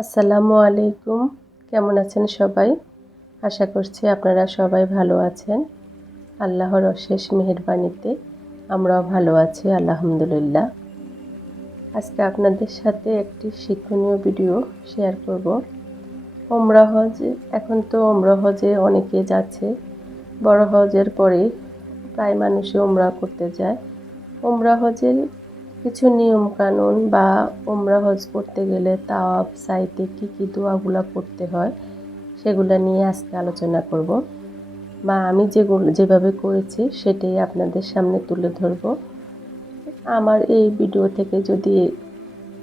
আসসালামু আলাইকুম। কেমন আছেন সবাই? আশা করছি আপনারা সবাই ভালো আছেন। আল্লাহর অশেষ মেহেরবানিতে আমরাও ভালো আছি আলহামদুলিল্লাহ। আজকে আপনাদের সাথে একটি শিক্ষণীয় ভিডিও শেয়ার করব। ওমরা হজ, এখন তো ওমরা হজে অনেকে যাচ্ছে। বড় হজের পরে প্রায় মানুষই ওমরা করতে যায়। ওমরা হজের কিছু নিয়ম কানুন বা ওমরা হজ করতে গেলে তাওয়াফ সাইতে কী দোয়াগুলা পড়তে হয় সেগুলো নিয়ে আজকে আলোচনা করব, বা আমি যেভাবে করেছি সেটাই আপনাদের সামনে তুলে ধরব। আমার এই ভিডিও থেকে যদি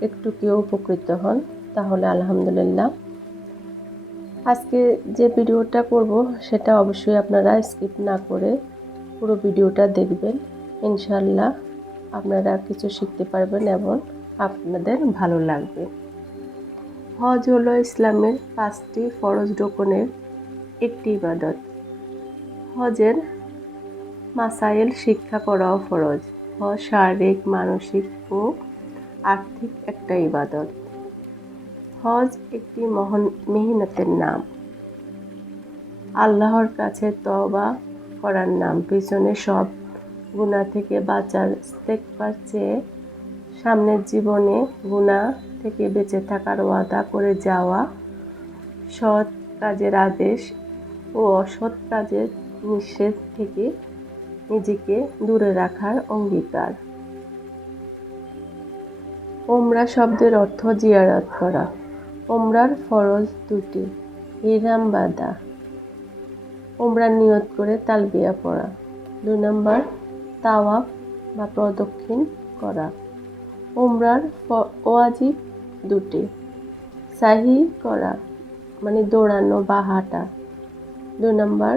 একটু কেউ উপকৃত হন তাহলে আলহামদুলিল্লাহ। আজকে যে ভিডিওটা করব সেটা অবশ্যই আপনারা স্কিপ না করে পুরো ভিডিওটা দেখবেন। ইনশাআল্লাহ আপনারা কিছু শিখতে পারবেন এবং আপনাদের ভালো লাগবে। হজ হলো ইসলামের 5টি ফরজ রুকনের একটি ইবাদত। হজের মাসাইল শিক্ষা করাও ফরজ। হজ শারীরিক, মানসিক ও আর্থিক একটা ইবাদত। হজ একটি মহান মেহনতের নাম, আল্লাহর কাছে তওবা করার নাম, পিছনে সব গুনাহ থেকে বাঁচার ইস্তেগফার চেয়ে সামনের জীবনে গুনাহ থেকে বেঁচে থাকার ওয়াদা করে যাওয়া, সৎ কাজের আদেশ ও অসৎ কাজের নিষেধ থেকে নিজেকে দূরে রাখার অঙ্গীকার। ওমরা শব্দের অর্থ জিয়ারত করা। ওমরার ফরজ দুটি, ইহরাম বাঁধা, ওমরার নিয়ত করে তালবিয়া পড়া। 2 নম্বর তাওয়াফ বা প্রদক্ষিণ করা। ওমরার ওয়াজিব দুটি, সাহি করা মানে দৌড়ানো বা হাঁটা। 2 নম্বর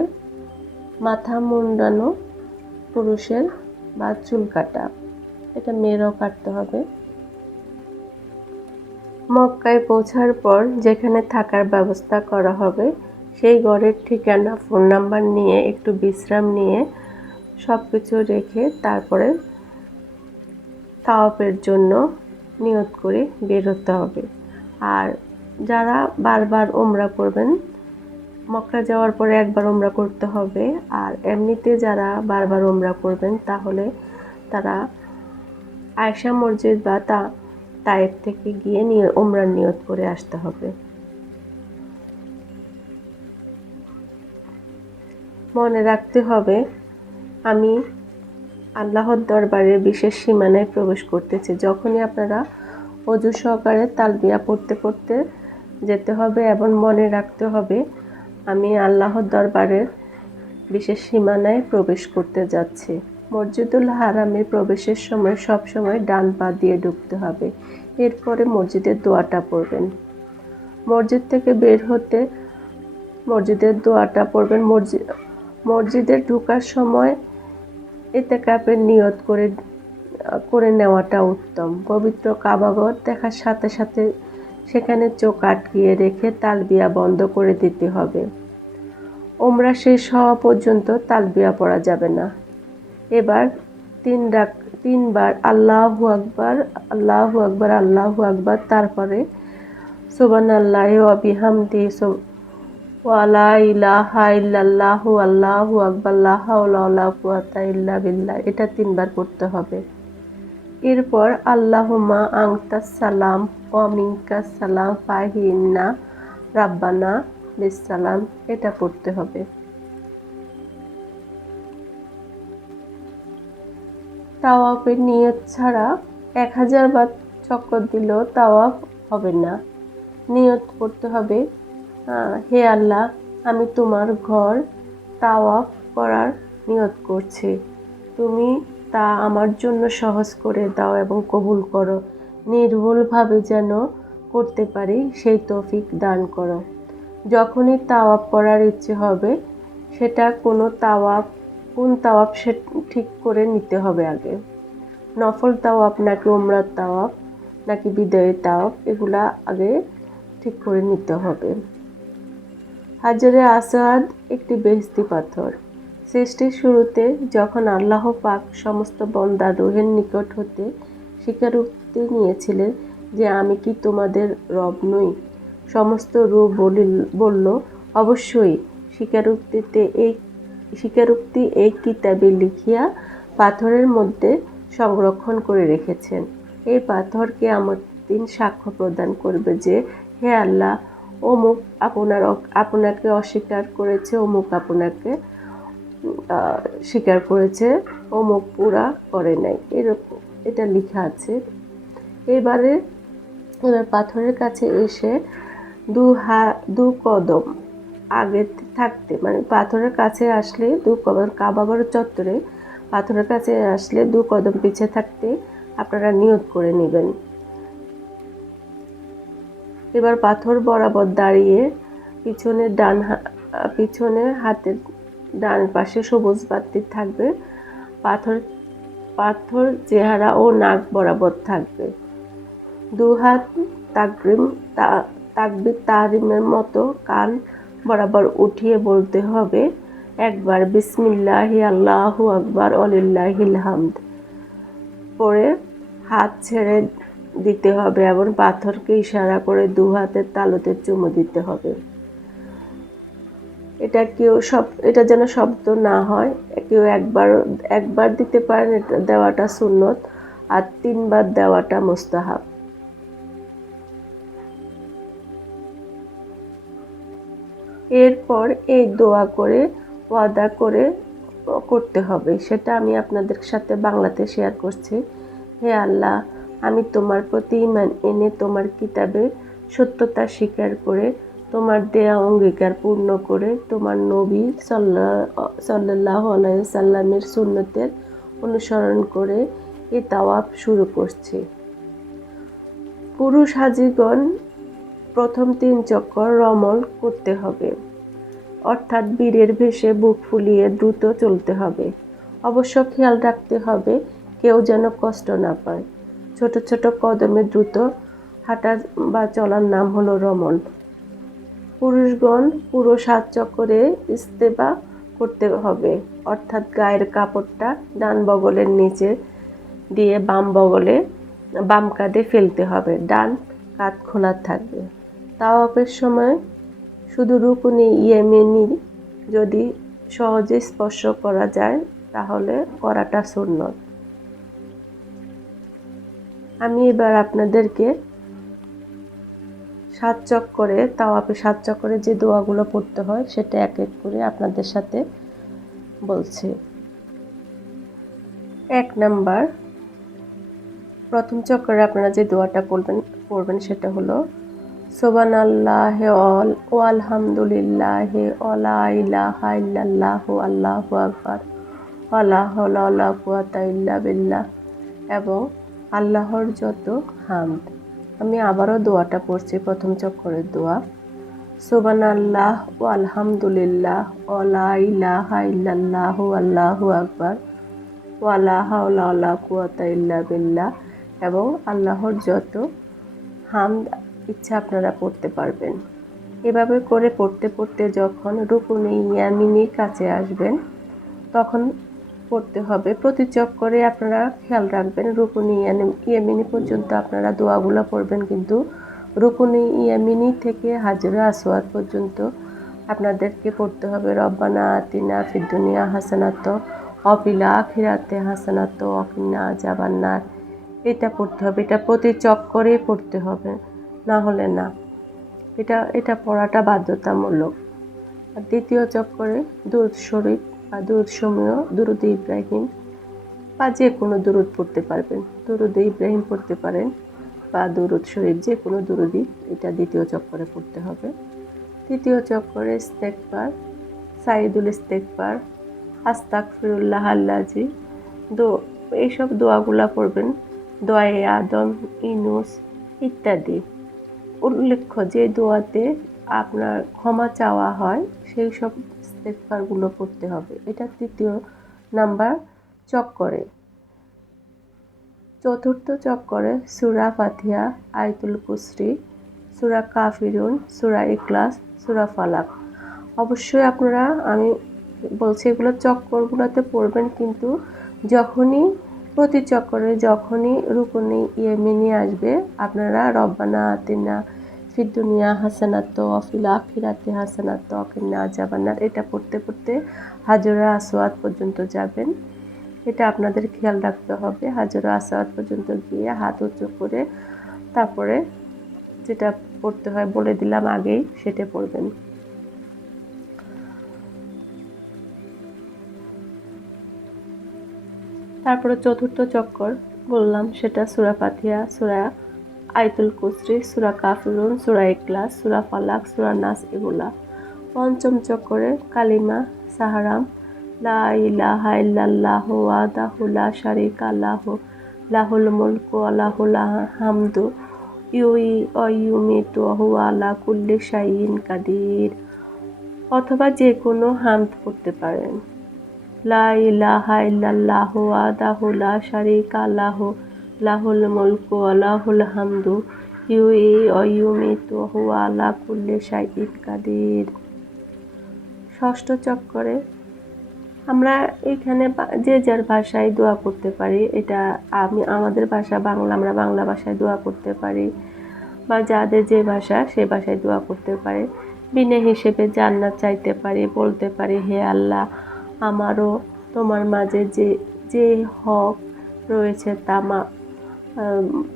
মাথা মুন্ডানো, পুরুষের বা চুল কাটা, এটা মেয়েরাও কাটতে হবে। মক্কায় পৌঁছার পর যেখানে থাকার ব্যবস্থা করা হবে সেই ঘরের ঠিকানা, ফোন নাম্বার নিয়ে একটু বিশ্রাম নিয়ে সব কিছু রেখে তারপরে তাওয়াফের জন্য নিয়ত করে বের হতে হবে। আর যারা বারবার ওমরা করবেন, মক্কা যাওয়ার পরে একবার ওমরা করতে হবে। আর এমনিতে যারা বারবার ওমরা করবেন তাহলে তারা আয়েশা মসজিদ বা তায়েফ থেকে গিয়ে ওমরার নিয়ত করে আসতে হবে। মনে রাখতে হবে আমি আল্লাহর দরবারে বিশেষ সীমানায় প্রবেশ করতেছি। যখনই আপনারা ওযু সহকারে তালবিয়া পড়তে পড়তে যেতে হবে এবং মনে রাখতে হবে আমি আল্লাহর দরবারের বিশেষ সীমানায় প্রবেশ করতে যাচ্ছি। মসজিদুল হারামে প্রবেশের সময় সব সময় ডান পা দিয়ে ঢুকতে হবে। এরপরে মসজিদের দোয়াটা পড়বেন। মসজিদ থেকে বের হতে মসজিদের দোয়াটা পড়বেন। মসজিদে ঢোকার সময় ইতিকাফের নিয়ত করে নেওয়াটা উত্তম। পবিত্র কাবাঘর দেখার সাথে সাথে সেখানে চোখ আটকিয়ে রেখে তালবিয়া বন্ধ করে দিতে হবে। ওমরা শেষ হওয়া পর্যন্ত তালবিয়া পড়া যাবে না। এবার 3 বার আল্লাহু আকবার, আল্লাহু আকবার, আল্লাহু আকবার, তারপরে সুবহানাল্লাহি ওয়া বিহামদিহি ওয়া লা ইলাহা ইল্লাল্লাহু আল্লাহু আকবার, লা হাওলা ওয়ালা কুওয়াতা ইল্লা বিল্লাহ, এটা 3 বার পড়তে হবে। এরপর আল্লাহুম্মা আনতাস সালাম ওয়া মিনকাস সালাম ফাহিন্না রাব্বানা বিসসালাম, এটা পড়তে হবে। তাওয়াফের নিয়ত ছাড়া 1000 বার চক্কর দিলেও তাওয়াফ হবে না। নিয়ত করতে হবে, হে আল্লাহ, আমি তোমার ঘর তাওয়াফ করার নিয়ত করছি। তুমি তা আমার জন্য সহজ করে দাও এবং কবুল করো। নির্ভুলভাবে যেন করতে পারি সেই তৌফিক দান করো। যখনই তাওয়াফ করার ইচ্ছে হবে সেটা কোন তাওয়াফ সে ঠিক করে নিতে হবে আগে। নফল তাওয়াফ নাকি উমরার তাওয়াফ নাকি বিদায়ের তাওয়াফ, এগুলা আগে ঠিক করে নিতে হবে। হাজরে আসওয়াদ একটি বেহেশতি পাথর। সৃষ্টির শুরুতে যখন আল্লাহ পাক সমস্ত বান্দার রূহের নিকট হতে স্বীকারোক্তি নিয়েছিলেন যে আমি কি তোমাদের রব নই, সমস্ত রূহ বলল, অবশ্যই স্বীকারোক্তি এই কিতাবে লিখিয়া পাথরের মধ্যে সংরক্ষণ করে রেখেছেন। এই পাথর কিয়ামতের দিন সাক্ষ্য প্রদান করবে যে, হে আল্লাহ, অমুক আপনাকে অস্বীকার করেছে, অমুক আপনাকে স্বীকার করেছে, অমুক পুরা করে নাই, এরকম এটা লেখা আছে। এবার পাথরের কাছে এসে দু কদম আগে থাকতে, মানে পাথরের কাছে আসলে কাবাগর চত্বরে পাথরের কাছে আসলে 2 কদম পিছে থাকতে আপনারা নিয়ত করে নেবেন। এবার পাথর বরাবর দাঁড়িয়ে পিছনে হাতের ডান পাশে সবুজ বাতি থাকবে। পাথর চেহারা ও নাক বরাবর থাকবে। 2 হাত তাকবীর তাহরিমের মতো কান বরাবর উঠিয়ে বলতে হবে একবার বিসমিল্লাহি আল্লাহু আকবার ওয়ালিল্লাহিল হামদ। পরে হাত ছেড়ে দিতে হবে এবং পাথরকে ইশারা করে 2 হাতের তালুতে চুমু দিতে হবে। এটা যেন শব্দ না হয়। কেউ একবার দিতে পারেন, এটা দেওয়াটা সুন্নত, আর 3 বার দেওয়াটা মুস্তাহাব। এরপর এই দোয়া করে ওয়াদা করতে হবে। সেটা আমি আপনাদের সাথে বাংলাতে শেয়ার করছি। হে আল্লাহ, আমি তোমার প্রতি ঈমান এনে তোমার কিতাবে সত্যতা স্বীকার করে তোমার দেয়া অঙ্গীকার পূর্ণ করে তোমার নবী সাল্লাল্লাহু আলাইহি সাল্লামের সুন্নতের অনুসরণ করে এই তাওয়াফ শুরু করছি। পুরুষ হাজিগণ প্রথম 3 চক্কর রমল করতে হবে, অর্থাৎ বীরের বেশে বুক ফুলিয়ে দ্রুত চলতে হবে। অবশ্য খেয়াল রাখতে হবে কেউ যেন কষ্ট না পায়। ছোট ছোট কদমে দ্রুত হাঁটা বা চলার নাম হলো রমল। পুরুষগণ পুরো 7 চক্করে ইস্তেবা করতে হবে, অর্থাৎ গায়ের কাপড়টা ডান বগলের নিচে দিয়ে বাম কাঁধে ফেলতে হবে, ডান কাঁধ খোলা থাকবে। তাওয়াফের সময় শুধু রুকুনে ইয়েমেনি যদি সহজে স্পর্শ করা যায় তাহলে করাটা সুন্নত। আমি এবার আপনাদেরকে 7 চক্করে তাওয়াফে 7 চক্করে যে দোয়াগুলো পড়তে হয় সেটা এক এক করে আপনাদের সাথে বলছি। 1 নাম্বার, প্রথম চক্করে আপনারা যে দোয়াটা পড়বেন সেটা হলো সুবহানাল্লাহি ওয়া আলহামদুলিল্লাহি ওয়া লা ইলাহা ইল্লাল্লাহু আল্লাহু আকবার ওয়া লা হাওলা ওয়া লা কুওয়াতা ইল্লা বিল্লাহ এবং আল্লাহর যত হামদ। আমি আবারও দোয়াটা পড়ছি, প্রথম চক্করের দোয়া। সুবহানাল্লাহ ওয়া আলহামদুলিল্লাহ ওয়া লা ইলাহা ইল্লাল্লাহু আল্লাহু আকবার ওয়া লা হাওলা ওয়া লা কুওয়াতা ইল্লা বিল্লাহ এবং আল্লাহর যত হামদ ইচ্ছা আপনারা পড়তে পারবেন। এভাবে করে পড়তে পড়তে যখন রুকুনে ইয়ামিনির কাছে আসবেন তখন পড়তে হবে। প্রতি চক্করে আপনারা খেয়াল রাখবেন রুকুনে ইয়ামিনি পর্যন্ত আপনারা দোয়াগুলো পড়বেন, কিন্তু রুকুনে ইয়ামিনি থেকে হাজরে আসওয়াদ পর্যন্ত আপনাদেরকে পড়তে হবে রব্বানা আতিনা ফিদ দুনিয়া হাসানাত ওয়া ফিল আখিরাতি হাসানাত ওয়া কিনা আযাবান্নার। এটা পড়তে হবে, এটা প্রতি চক্করে পড়তে হবে, না হলে না। এটা পড়াটা বাধ্যতামূলক। আর দ্বিতীয় চক্করে দুরূদ শরীফ বা দুরূদ সমূহ, দুরূদ ইব্রাহিম বা যে কোনো দুরূদ পড়তে পারবেন। দুরূদ ইব্রাহিম পড়তে পারেন বা দুরূদ শরীফ, যে কোনো দুরূদই এটা দ্বিতীয় চক্করে পড়তে হবে। তৃতীয় চক্করে ইস্তেগফার, সাইদুল ইস্তেগফার, আস্তাগফিরুল্লাহ আল্লাজি এইসব দোয়াগুলা পড়বেন। দোয়ায়ে আদম, ইউনূস ইত্যাদি। উল্লেখ্য যে দোয়াতে আপনার ক্ষমা চাওয়া হয় সেই সব ইস্তেগফারগুলো পড়তে হবে। এটা 3য় নাম্বার চক্করে। চতুর্থ চক্করে সূরা ফাতিহা, আয়াতুল কুরসি, সূরা কাফিরুন, সূরা ইখলাস, সূরা ফালাক। অবশ্যই আপনারা, আমি বলছি এগুলো চক্করগুলোতে পড়বেন, কিন্তু প্রতি চক্করে যখনই রুকুনে ইয়েমিনি আসবে আপনারা রব্বানা আতিনা ফিদ ফিদ দুনিয়া হাসানাত ওয়া ফিল আখিরাতি হাসানাত ওয়া কিনা আযাবান্নার। এটা পড়তে পড়তে হাজরে আসওয়াদ পর্যন্ত যাবেন। এটা আপনাদের খেয়াল রাখতে হবে। হাজরে আসওয়াদ পর্যন্ত গিয়ে হাত উঁচু করে তারপরে যেটা পড়তে হয় বলে দিলাম আগেই, সেটা পড়বেন। তারপরে চতুর্থ চক্কর বললাম, সেটা সূরা ফাতিহা, সূরা আয়াতুল কুরসি, সূরা কাফিরুন, সূরা ইখলাস, সূরা ফালাক, সূরা নাস এগুলা। পঞ্চম চক্করে কালিমা সাহারাম, লা ইলাহা ইল্লাল্লাহু ওয়াহদাহু লা শারীকা লাহু লাহুল মুলকু ওয়া লাহুল হামদু ইউহয়ী ওয়া ইউমীতু ওয়া হুয়া আলা কুল্লি শাইইন কাদির। অথবা যে কোনো হামদ পড়তে পারেন। লা ইলাহা ইল্লাল্লাহু ওয়াহদাহু লা শারীকা লাহু লাহুল মুলকু ওয়া লাহুল হামদু ইউহয়ী ওয়া ইউমীতু ওয়া হুয়া আলা কুল্লি শাইইন কাদির। ষষ্ঠ চক্করে আমরা এখানে যে যার ভাষায় দোয়া করতে পারি। এটা আমাদের ভাষা বাংলা, আমরা বাংলা ভাষায় দোয়া করতে পারি, বা যাদের যে ভাষা সে ভাষায় দোয়া করতে পারে। বিনা হিসেবে জান্নাত চাইতে পারি, বলতে পারি, হে আল্লাহ, আমারও তোমার মাঝে যে হক রয়েছে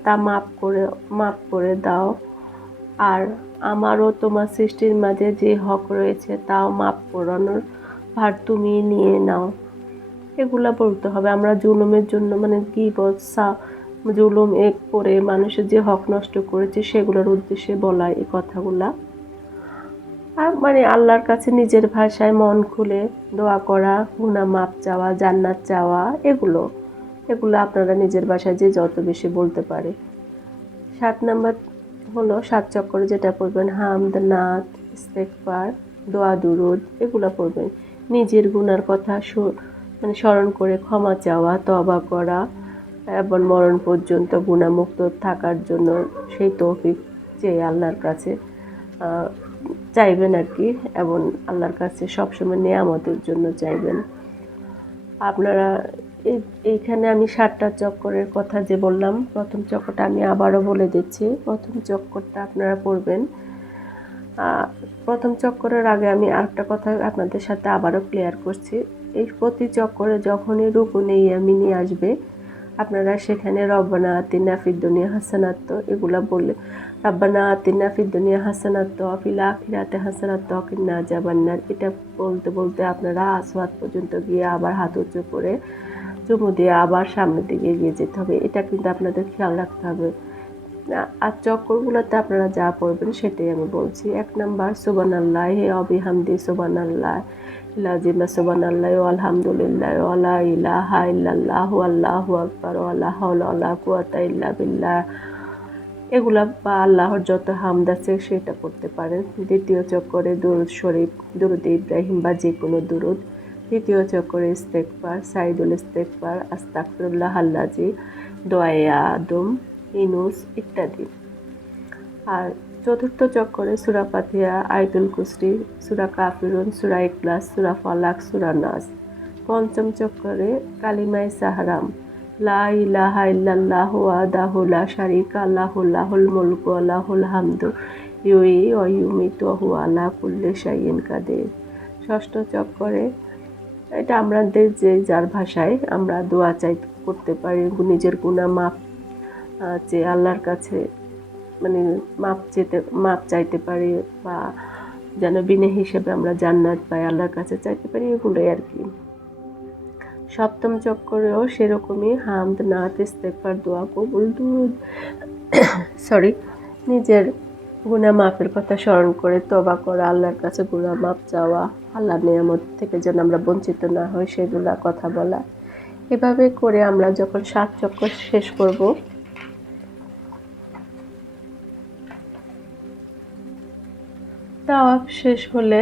তা মাফ করে দাও, আর আমারও তোমার সৃষ্টির মাঝে যে হক রয়েছে তাও মাফ করানোর ভার তুমি নিয়ে নাও। এগুলা বলতে হবে। আমরা জুলুমের জন্য গীবত, জুলুম করে মানুষের যে হক নষ্ট করেছে সেগুলোর উদ্দেশ্যে বলা এই কথাগুলা। আর আল্লাহর কাছে নিজের ভাষায় মন খুলে দোয়া করা, গুনাহ মাপ চাওয়া, জান্নাত চাওয়া, এগুলো আপনারা নিজের ভাষায় যে যত বেশি বলতে পারে। 7 নাম্বার হলো 7 চক্করে যেটা পড়বেন, হামদ, নাত, ইস্তেগফার, দোয়া দুরুদ এগুলো পড়বেন। নিজের গুনার কথা স্মরণ করে ক্ষমা চাওয়া, তওবা করা এবং মরণ পর্যন্ত গুনাহমুক্ত থাকার জন্য সেই তৌফিক চেয়ে আল্লাহর কাছে চাইবেন আর কি, এবং আল্লাহর কাছে সবসময় নেয়ামতের জন্য চাইবেন। আপনারা এইখানে আমি 7টা চক্করের কথা যে বললাম, প্রথম চক্করটা আমি আবারও বলে দিচ্ছি। প্রথম চক্করটা আপনারা পড়বেন। প্রথম চক্করের আগে আমি আরেকটা কথা আপনাদের সাথে আবারও ক্লিয়ার করছি। এই প্রতি চক্করে যখনই রুকুনে ইয়ামিনী আসবে, আপনারা সেখানে রব্বানা আতিনা ফিদ দুনিয়া হাসানাত এগুলা বললে, রব্বানা আতিনা ফিদ দুনিয়া হাসানাত ওয়া ফিল আখিরাতি হাসানাত ওয়া কিনা আযাবান্নার, এটা বলতে বলতে আপনারা আসওয়াদ পর্যন্ত গিয়ে আবার হাত উঁচু করে চুমু দিয়ে আবার সামনের দিকে এগিয়ে যেতে হবে। এটা কিন্তু আপনাদের খেয়াল রাখতে হবে। আর চক্করগুলোতে আপনারা যা পড়বেন সেটাই আমি বলছি। 1 নাম্বার সুবহানাল্লাহি ওয়া বিহামদি সুবহানাল্লাহ লাযিম সুবহানাল্লাহ আলহামদুলিল্লাহ ওয়া লা ইলাহা ইল্লাল্লাহু আল্লাহু আকবার ওয়া লা হাওলা ওয়া লা কুওয়াতা ইল্লা বিল্লাহ। এগুলা বা আল্লাহর যত হামদ আছে সেটা পড়তে পারেন। দ্বিতীয় চক্করে দুরুদ শরীফ, দুরুদ ইব্রাহিম বা যে কোনো দুরুদ। তৃতীয় চক্করে ইস্তেগফার, সাইদুল ইস্তেগফার, আস্তাগফিরুল্লাহ আল্লাযী, দোয়ায়ে আদম, ইউনুস ইত্যাদি। আর চতুর্থ চক্করে সূরা ফাতিহা, আয়াতুল কুরসি, সূরা কাফিরুন, সূরা ইখলাস, সূরা ফালাক, সূরা নাস। পঞ্চম চক্করে কালিমায়ে সাহারাম, লা ইলাহা ইল্লাল্লাহু ওয়াহদাহু লা শারীকা লাহু লাহুল মুলকু ওয়া লাহুল হামদু ইউহয়ী ওয়া ইউমীতু ওয়া হুয়া আলা কুল্লি শাইইন কাদির। ষষ্ঠ চক্করে এটা আমাদের যে যার ভাষায় আমরা দোয়া করতে পারি, নিজের গুনাহ মাপ চেয়ে আল্লাহর কাছে মাপ চাইতে পারি, বা যেন বিনা হিসেবে আমরা জান্নাত পাই আল্লাহর কাছে চাইতে পারি, এগুলোই আর কি। সপ্তম চক্করেও সেরকমই হামদ, নাত, ইস্তেগফার, দোয়া কবুল, দুরুদ নিজের গুনাহ মাফের কথা স্মরণ করে তওবা করা, আল্লাহর কাছে গুনাহ মাপ চাওয়া, আল্লাহর নিয়ামত থেকে যেন আমরা বঞ্চিত না হই সেগুলা কথা বলা। এভাবে করে আমরা যখন 7 চক্কর শেষ করব, তাওয়াফ শেষ হলে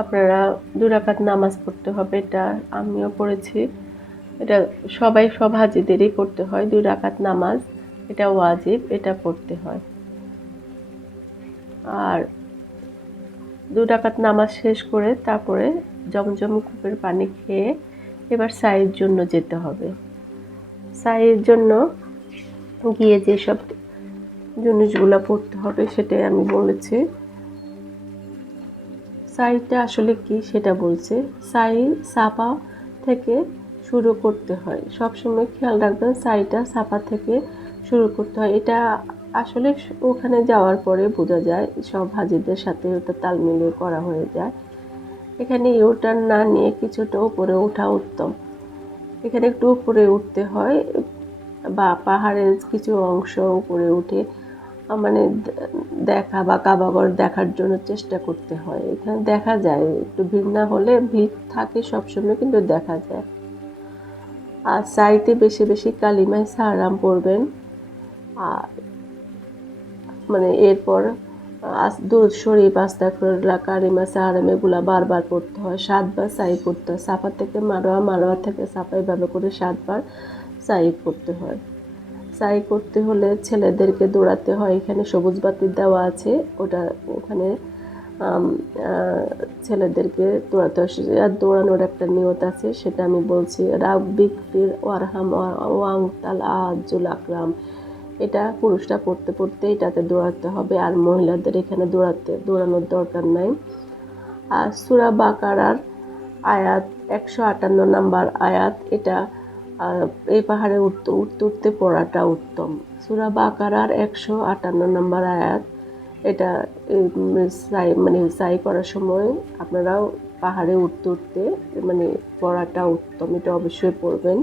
আপনারা 2 রাকাত নামাজ পড়তে হবে। এটা আমিও পড়েছি, এটা সব হাজিদেরই করতে হয়। 2 রাকাত নামাজ, এটা ওয়াজিব, এটা পড়তে হয়। আর 2 রাকাত নামাজ শেষ করে তারপরে জমজম কূপের পানি খেয়ে এবার সাইয়ের জন্য যেতে হবে। সাইয়ের জন্য গিয়ে যেসব জিনিসগুলো পড়তে হবে সেটাই আমি বলেছি। সাইটা আসলে কি সেটা বলছে। সাই সাপা থেকে শুরু করতে হয়, সবসময় খেয়াল রাখবেন সাইটা সাপা থেকে শুরু করতে হয়। এটা আসলে ওখানে যাওয়ার পরে বোঝা যায়, সব হাজিদের সাথে ওটা তাল মিলিয়ে করা হয়ে যায়। এখানে ইউটার্ন না নিয়ে কিছুটা উপরে ওঠা উত্তম। এখানে একটু উপরে উঠতে হয় বা পাহাড়ের কিছু অংশ উপরে উঠে মানে দেখা বা কাবাগর দেখার জন্য চেষ্টা করতে হয়। এখানে দেখা যায়, একটু ভিড় না হলে, ভিড় থাকে সবসময় কিন্তু দেখা যায়। আর চাইতে বেশি বেশি কালিমায় সালাম পড়বেন। আর মানে এরপর দুরূদ শরীফ, আস্তাগফিরুল্লাহ, কালিমা সালাম এগুলা বারবার পড়তে হয়। 7 বার সাই পড়তে হয়। সাফা থেকে মারোয়া, মারোয়া থেকে সাফা, এভাবে করে 7 বার সাই করতে হয়। সাই করতে হলে ছেলেদেরকে দৌড়াতে হয়। এখানে সবুজ বাতি দেওয়া আছে, ওখানে ছেলেদেরকে দৌড়াতে হয়। আর দৌড়ানোর একটা নিয়ত আছে, সেটা আমি বলছি। রাব্বিক ফির ওয়ারহাম ওয়াংতাল আজুল আকরাম, এটা পুরুষরা পড়তে পড়তে এটাতে দৌড়াতে হবে, আর মহিলাদের এখানে দৌড়ানোর দরকার নাই। আর সূরা বাকারার আয়াত 158 নম্বর আয়াত, এটা এই পাহাড়ে উঠতে উঠতে পড়াটা উত্তম। সূরা বাকারার 158 নম্বর আয়াত, এটা মানে সাই করার সময় আপনারাও পাহাড়ে উঠতে মানে পড়াটা উত্তম, এটা অবশ্যই পড়বেন।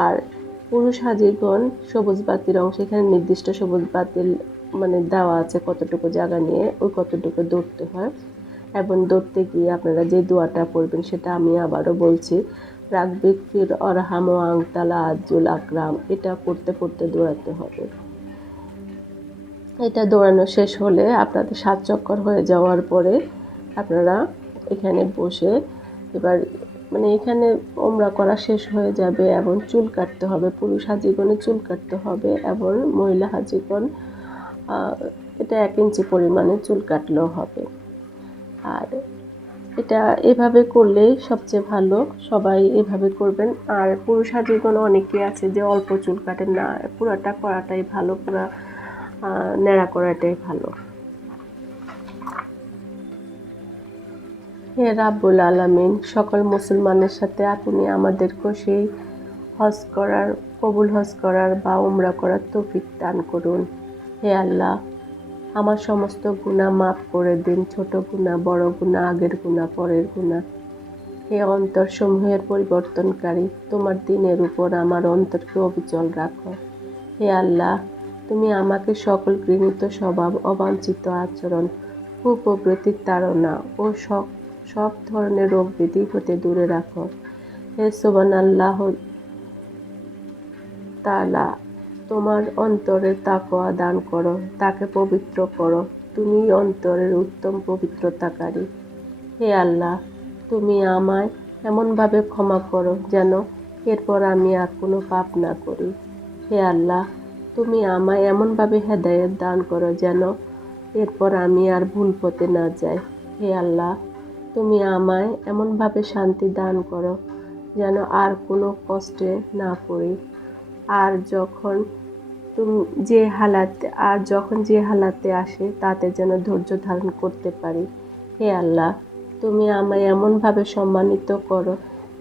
আর পুরুষ হাজিগণ সবুজ বাতির অংশ, এখানে নির্দিষ্ট সবুজ বাতির মানে দেওয়া আছে কতটুকু জায়গা নিয়ে, ওই কতটুকু দৌড়তে হয়। এবং দৌড়তে গিয়ে আপনারা যে দোয়াটা পড়বেন সেটা আমি আবারও বলছি। রাব্বিক ফির ওয়ারহাম ওয়াংতাল আজুল আকরাম, এটা পড়তে পড়তে দৌড়াতে হবে। এটা দৌড়ানো শেষ হলে আপনাদের 7 চক্কর হয়ে যাওয়ার পরে আপনারা এখানে বসে এবার মানে এখানে ওমরা করা শেষ হয়ে যাবে এবং চুল কাটতে হবে। পুরুষ হাজিগণের চুল কাটতে হবে এবং মহিলা হাজিগণ এটা 1 ইঞ্চি পরিমাণে চুল কাটলেও হবে। আর এটা এভাবে করলে সবচেয়ে ভালো, সবাই এভাবে করবেন। আর পুরুষ হাজিগণ অনেকে আছে যে অল্প চুল কাটেন না, পুরাটা করাটাই ভালো, পুরা ন্যাড়া করাটাই ভালো। হে রাব্বুল আলামিন, সকল মুসলমানের সাথে আপনি আমাদেরকেও সেই কবুল হজ করার বা উমরা করার তৌফিক দান করুন। হে আল্লাহ, আমার সমস্ত গুনাহ মাফ করে দিন, ছোট গুনাহ, বড় গুনাহ, আগের গুনাহ, পরের গুনাহ। হে অন্তর সমূহের পরিবর্তনকারী, তোমার দিনের উপর আমার অন্তরকে অবিচল রাখো। হে আল্লাহ, তুমি আমাকে সকল ঘৃণিত স্বভাব, অবাঞ্ছিত আচরণ, কুপ্রবৃত্তির তাড়না ও সব ধরনের রোগ ব্যাধি হতে দূরে রাখো। হে সুবহানাল্লাহ তাআলা, তোমার অন্তরে তাকওয়া দান করো, তাকে পবিত্র করো। তুমি অন্তরের উত্তম পবিত্রতাকারী। হে আল্লাহ, তুমি আমায় এমনভাবে ক্ষমা করো যেন এরপর আমি আর কোনো পাপ না করি। হে আল্লাহ, তুমি আমায় এমনভাবে হেদায়েত দান করো যেন এরপর আমি আর ভুল পথে না যাই। হে আল্লাহ, তুমি আমায় এমনভাবে শান্তি দান করো যেন আর কোনো কষ্টে না পড়ি। আর যখন যে হালাতে আসে তাতে যেন ধৈর্য ধারণ করতে পারি। হে আল্লাহ, তুমি আমায় এমনভাবে সম্মানিত করো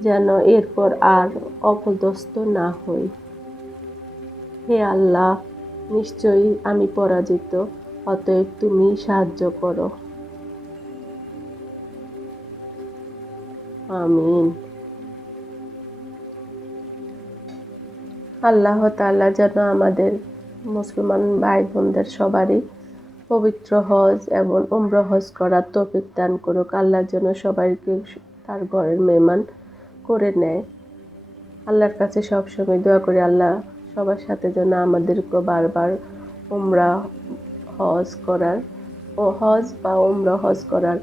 যেন এরপর আর অপদস্থ না হই। হে আল্লাহ, নিশ্চয়ই আমি পরাজিত, অতএব তুমি সাহায্য করো। আমিন। আল্লাহ তাআলা যেন আমাদের মুসলমান ভাই বোনদের সবারই পবিত্র হজ এবং উমরা হজ করার তৌফিক দান করুক। আল্লাহ যেন সবাইকে তার ঘরের মেহমান করে নেয়। আল্লাহর কাছে সবসময় দোয়া করি, আল্লাহ সবার সাথে যেন আমাদেরকে বারবার উমরা হজ বা উমরা হজ করার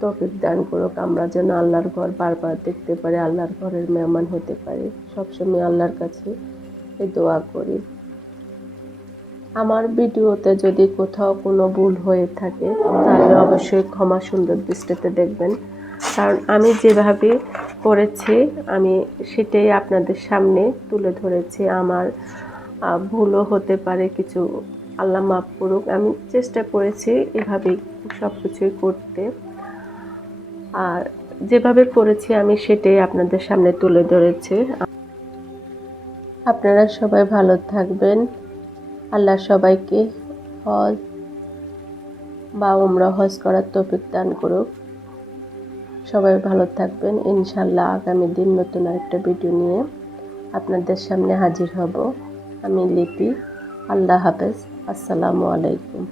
তৌফিক দান করুক। আমরা যেন আল্লাহর ঘর বারবার দেখতে পারি, আল্লাহর ঘরের মেহমান হতে পারি। সবসময় আল্লাহর কাছে এই দোয়া করি। আমার ভিডিওতে যদি কোথাও কোনো ভুল হয়ে থাকে তাহলে অবশ্যই ক্ষমা সুন্দর দৃষ্টিতে দেখবেন, কারণ আমি যেভাবে করেছি আমি সেটাই আপনাদের সামনে তুলে ধরেছি। আমার ভুলও হতে পারে, কিছু আল্লাহ মাফ করুক। আমি চেষ্টা করেছি এভাবেই সব কিছুই করতে, আর যেভাবে করেছি আমি সেটাই আপনাদের সামনে তুলে ধরেছি। আপনারা সবাই ভালো থাকবেন। আল্লাহ সবাইকে হজ বা উমরা হজ করার তৌফিক দান করুক। সবাই ভালো থাকবেন। ইনশাআল্লাহ আগামী দিন নতুন আরেকটা ভিডিও নিয়ে আপনাদের সামনে হাজির হব। আমি লিপি। আল্লাহ হাফেজ। আসসালামু আলাইকুম।